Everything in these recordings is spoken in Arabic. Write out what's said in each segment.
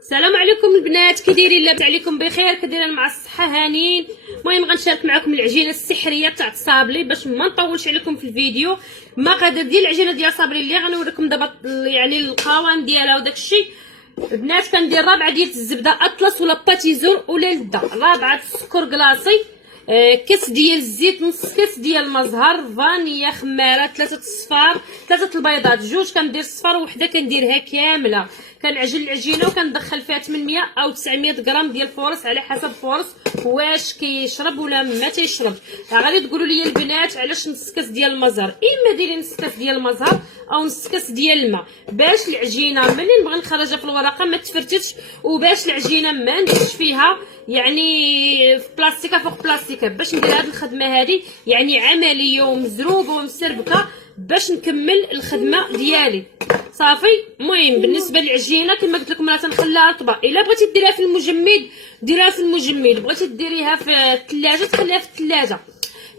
السلام عليكم البنات، كي دايرين؟ لاباس عليكم بخير؟ كدايرين مع الصحه هانيين. المهم غنشارك معكم العجينه السحريه تاع الصابلي باش ما نطولش عليكم في الفيديو. المقادير ديال العجينه ديال الصابلي اللي غنوريكم دابا يعني القوام ديالها وداك الشيء. البنات كندير ربعه ديال الزبده اطلس ولا باتيزور ولا لده، ربعه السكر كلاصي، كاس ديال الزيت، نص كاس ديال المزهر، فانيا، خماره، 3 الصفار، 3 البيضات، جوج كندير الصفار وحده كنديرها كامله. كنعجن العجينه وكندخل فيها 800 او 900 غرام ديال الفورص على حسب الفورص واش كيشرب ولا ما تيشربش. غادي تقولوا لي البنات علاش نص كاس ديال المزهر؟ اما ديري نص كاس ديال المزهر او نص كاس ديال الماء باش العجينه ملي نبغي نخرجها في الورقه ما تفرتش، وباش العجينه ما ندش فيها يعني في بلاستيكه فوق بلاستيكه. باش ندير هذه الخدمه هذه يعني عمليه ومزروبه ومسربكه باش نكمل الخدمه ديالي صافي. المهم بالنسبه للعجينه كما قلت لكم راه تنخليها رطبه. الا بغيتي ديريها في المجمد ديريها في المجمد، بغيتي ديريها في الثلاجه تخليها في الثلاجه.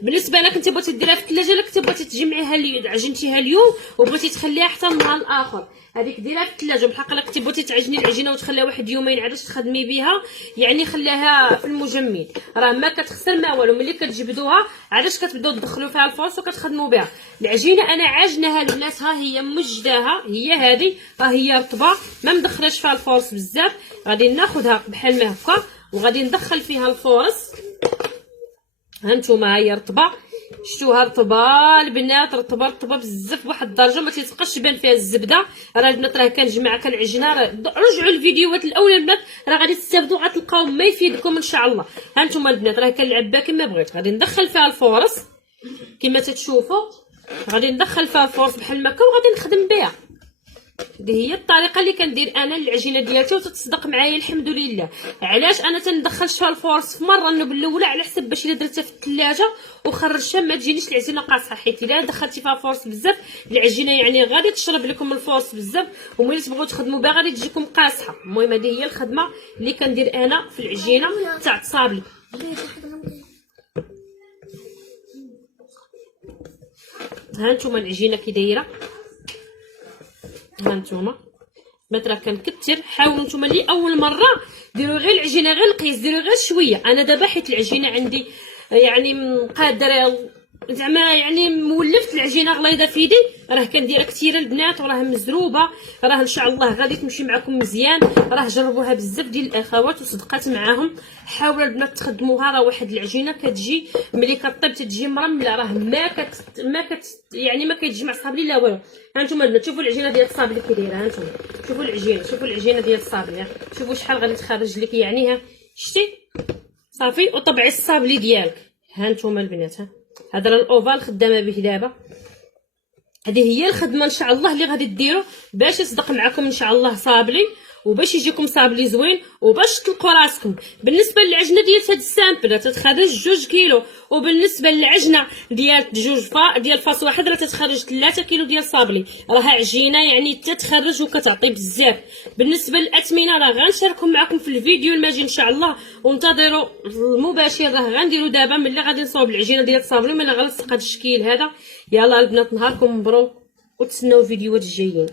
بالنسبه لك انت بغيتي ديريها في الثلاجه، الا كنتي بغيتي تجمعيها عجنتيها اليوم وبغيتي تخليها حتى النهار الاخر، هذيك ديريها في الثلاجه. بحال الا كنتي بغيتي تعجني العجينه وتخليها واحد يومين عاد تخدمي بها، يعني خليها في المجمد، راه ما كتخسر ما والو. ملي كتجبدوها عادش كتبداو تدخلوا فيها الفرص وكتخدموا بها. العجينه انا عاجناها البنات، ها هي مجداها، هي هذه ها هي رطبه ما مدخلاش فيها الفرص بزاف. غادي ناخذها بحال ما هكا وغادي ندخل فيها الفرص. هانتوما هي رطبه، شفتوها رطبه البنات، رطبه بزاف بواحد الدرجه ما تيتبقاش تبان فيها الزبده. راه البنات راه كنجمع كنعجنها، رجعوا الفيديوهات الاولى البنات راه غادي تستافدوا، غتلقاو ما يفيدكم ان شاء الله. هانتوما البنات راه كنلعب بها كما بغيت. غادي ندخل فيها الفرص كما تتشوفوا، غادي ندخل فيها الفرص بحال ما كان وغادي نخدم بها. هذه هي الطريقه اللي كندير انا العجينه ديالتي وتتصدق معايا الحمد لله. علاش انا تندخلش فيها الفورس في مره النوب الاولى؟ على حسب باش الا درتها في الثلاجه وخرجتها ما تجينيش العجينه قاصحه، حيت الا دخلتي فيها فورس بزاف العجينه يعني غادي تشرب لكم الفورس بزاف وملي تبغيو تخدموا بها غادي تجيكم قاصحه. المهم هذه هي الخدمه اللي كندير انا في العجينه تاع الصابلي. ها نتوما العجينه كي دايره، ها نتوما راه كنكثر. حاولوا نتوما اللي اول مره ديروا غير العجينه غير القيس، ديروا غير شويه. انا دابا حيت العجينه عندي يعني قادره زعما يعني مولفت العجينه غليظه في يدي، راه كنديرها كثيره البنات وراه مزروبه، راه ان شاء الله غادي تمشي معكم مزيان. راه جربوها بزاف ديال الاخوات وصدقات معاهم. حاولوا البنات تخدموها، راه واحد العجينه كتجي ملي كطيب تتجي مرمله، راه ما يعني ما كيتجمع صابلي لا والو. ها نتوما البنات شوفوا العجينه ديال الصابلي كي دايره، ها نتوما شوفوا العجينه، شوفوا العجينه ديال الصابلي، شوفوا شحال غادي تخرج لك يعني. ها شتي صافي. وطبعي الصابلي ديالك، ها نتوما البنات، ها هذا راه الاوفال خدامه به دابا. هذه هي الخدمه ان شاء الله اللي غادي ديروا باش يصدق معكم ان شاء الله صابلي وباش يجيكم صابلي زوين وباش تلقوا راسكم. بالنسبه للعجنه ديال هاد السامبل تتخرج 2 كيلو، وبالنسبه للعجنه ديال ديال فاس واحد راه تتخرج 3 كيلو ديال صابلي. راه عجينه يعني تتخرج وكتعطي بزاف. بالنسبه للاثمنه راه غنشاركهم معكم في الفيديو الماجي ان شاء الله، وانتظروا المباشر راه غنديروا دابا ملي غادي نصاوب العجينه ديال الصابلي ملي غنلصق هذا الشكل هذا. يلا البنات نهاركم مبروك وتسناو الفيديوهات الجايين.